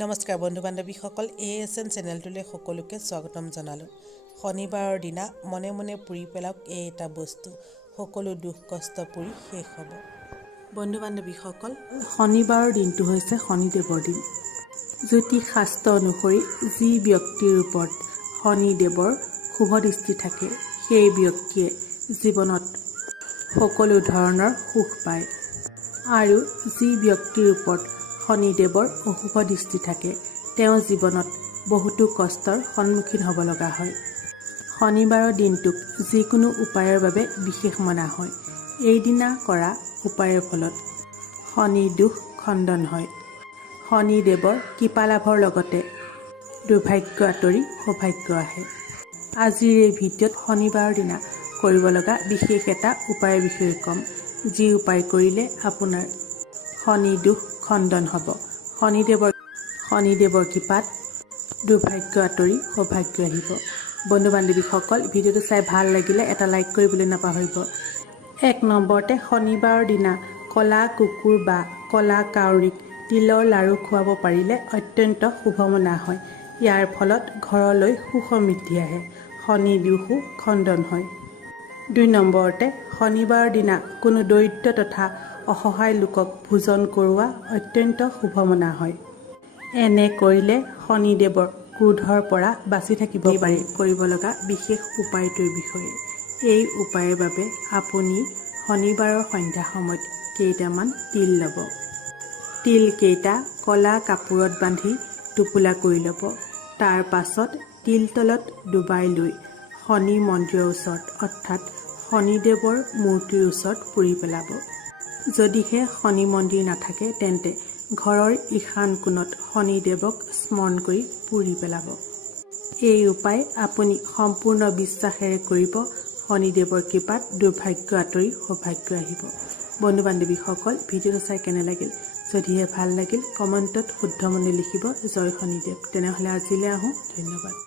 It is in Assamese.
নমস্কাৰ বন্ধু বান্ধৱীসকল ASN চেনেলটোলৈ সকলোকে স্বাগতম জনালোঁ। শনিবাৰৰ দিনা মনে মনে পুৰি পেলাওক এই এটা বস্তু, সকলো দুখ কষ্ট পুৰি শেষ হ'ব। বন্ধু বান্ধৱীসকল, শনিবাৰৰ দিনটো হৈছে শনিদেৱৰ দিন। জ্যোতিষ শাস্ত্ৰ অনুসৰি যি ব্যক্তিৰ ওপৰত শনিদেৱৰ শুভ দৃষ্টি থাকে সেই ব্যক্তিয়ে জীৱনত সকলো ধৰণৰ সুখ পায়, আৰু যি ব্যক্তিৰ ওপৰত শনিদেৱৰ অশুভ দৃষ্টি থাকে তেওঁ জীৱনত বহুতো কষ্টৰ সন্মুখীন হ'ব লগা হয়। শনিবাৰৰ দিনটোক যিকোনো উপায়ৰ বাবে বিশেষ মনা হয়। এইদিনা কৰা উপায়ৰ ফলত শনিৰ দুখ খণ্ডন হয়। শনিদেৱৰ কৃপা লাভৰ লগতে দুৰ্ভাগ্য আঁতৰি সৌভাগ্য আহে। আজিৰ এই ভিডিঅ'ত শনিবাৰৰ দিনা কৰিব লগা বিশেষ এটা উপায়ৰ বিষয়ে ক'ম, যি উপায় কৰিলে আপোনাৰ শনি দুখ খণ্ডন হ'ব। শনিদেৱৰ কৃপাত দুৰ্ভাগ্য আঁতৰি সৌভাগ্য আহিব। বন্ধু বান্ধৱীসকল, ভিডিঅ'টো চাই ভাল লাগিলে এটা লাইক কৰিবলৈ নাপাহৰিব। 1 নম্বৰতে, শনিবাৰৰ দিনা ক'লা কুকুৰ বা ক'লা কাউৰীক তিলৰ লাড়ু খুৱাব পাৰিলে অত্যন্ত শুভ মনা হয়। ইয়াৰ ফলত ঘৰলৈ সুখ সমৃদ্ধি আহে, শনি দুখো খণ্ডন হয়। 2 নম্বৰতে, শনিবাৰৰ দিনা কোনো দৰিদ্ৰ তথা অসহায় লোকক ভোজন কৰোৱা অত্যন্ত শুভ মনা হয়। এনে কৰিলে শনিদেৱৰ ক্ৰোধৰ পৰা বাচি থাকিব পাৰি। কৰিব লগা বিশেষ উপায়টোৰ বিষয়ে। এই উপায়ৰ বাবে আপুনি শনিবাৰৰ সন্ধ্যা সময়ত কেইটামান তিল ল'ব। তিলকেইটা ক'লা কাপোৰত বান্ধি টোপোলা কৰি ল'ব। তাৰ পাছত তিল তলত ডুবাই লৈ শনি মন্দিৰৰ ওচৰত অৰ্থাৎ শনিদেৱৰ মূৰ্তিৰ ওচৰত পুৰি পেলাব। যদিহে শনি মন্দিৰ নাথাকে তেন্তে ঘৰৰ ঈশান কোণত শনিদেৱক স্মৰণ কৰি পুৰি পেলাব। এই উপায় আপুনি সম্পূৰ্ণ বিশ্বাসেৰে কৰিব। শনিদেৱৰ কৃপাত দুৰ্ভাগ্য আঁতৰি সৌভাগ্য আহিব। বন্ধু বান্ধৱীসকল, ভিডিঅ'টো চাই কেনে লাগিল? যদিহে ভাল লাগিল কমেণ্টত শুদ্ধ মনে লিখিব জয় শনিদেৱ। তেনেহ'লে আজিলৈ আহোঁ, ধন্যবাদ।